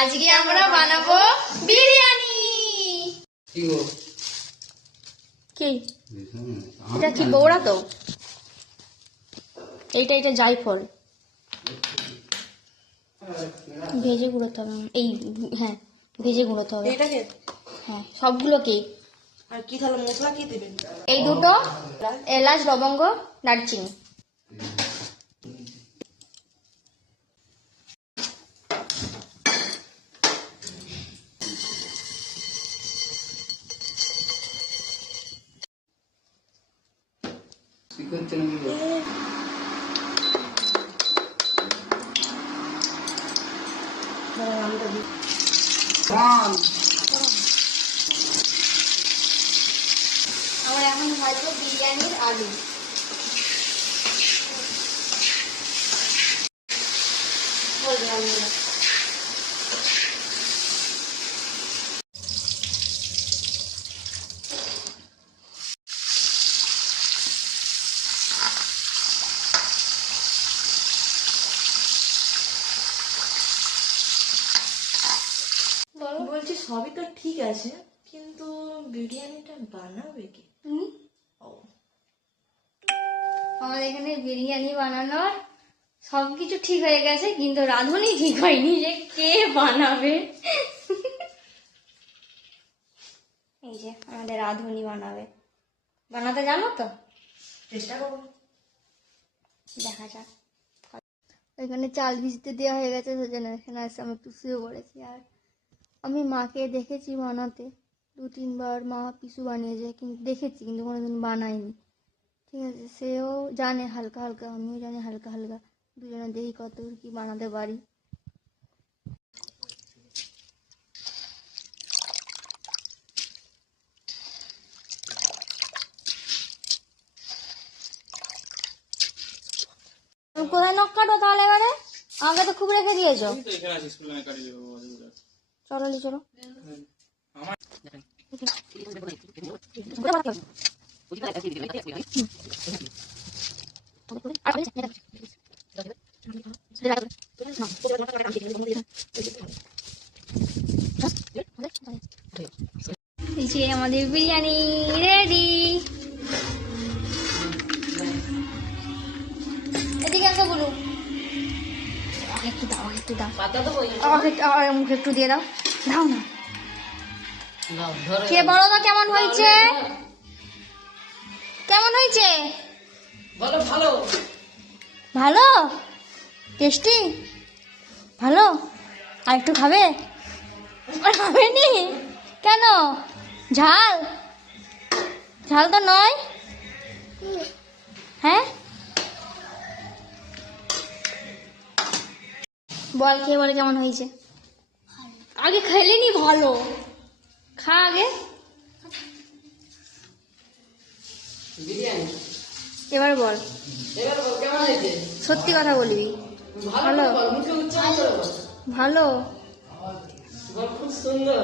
আজকে আমরা বানাবো বিরিয়ানি। কি এটা? কি বৌড়া তো? এটা জায়ফল ভেজে গুঁড়োতে হবে। এই হ্যাঁ, ভেজে গুঁড়োতে হবে এটাকে। হ্যাঁ, সবগুলো কি আর কি তাহলে মশলা কি দিবেন? এই দুটো এলাচ, লবঙ্গ, দারচিনি। আমরা এখন ভাজবো বিরিয়ানির আলু। বলছি সবই তো ঠিক আছে, কিন্তু বিরিয়ানিটা বানাবে কি? তুমি আমাদের এখানে বিরিয়ানি বানানোর সবকিছু ঠিক হয়ে গেছে, কিন্তু রাঁধুনি ঠিক হয়নি যে কে বানাবে। এই যে আমাদের রাঁধুনি বানাবে। বানাতে জানো তো? চেষ্টা করবো, দেখা যাক। এখানে চাল ভিজতে দেওয়া হয়ে গেছে, সেজন্য এখানে এসে আমি একটু শুয়ে পড়েছি। আর আমি মাকে দেখেছি বানাতে, 2-3 বার মা পিসু বানিয়েছে, কিন্তু দেখেছি, কিন্তু কোনোদিন বানাইনি। ঠিক আছে, সেও জানে হালকা হালকা, আমিও জানি হালকা হালকা, দুজনে দেখি কত কি বানাতে পারি। কোথায় নখ কাটো তাহলে? এবারে আমাকে তো খুব রেখে দিয়েছো। চলো চলো, আমাদের বিরিয়ানি রেডি। এদিকে আসো বলু, একটু দাও, একটু দাও, মুখে একটু দিয়ে দাও, দাও না। কে বলো তো কেমন হয়েছে? কেমন হয়েছে? ভালো ভালো, টেস্টি, ভালো। আর একটু খাবে? খাবে নি কেন? ঝাল ঝাল তো নয়। হ্যাঁ, বল খেয়ে বলে কেমন হয়েছে। আগে খেলে নি, ভালো খা আগে। এবার বল, সত্যি কথা বলবি। ভালো, ভালো, খুব সুন্দর।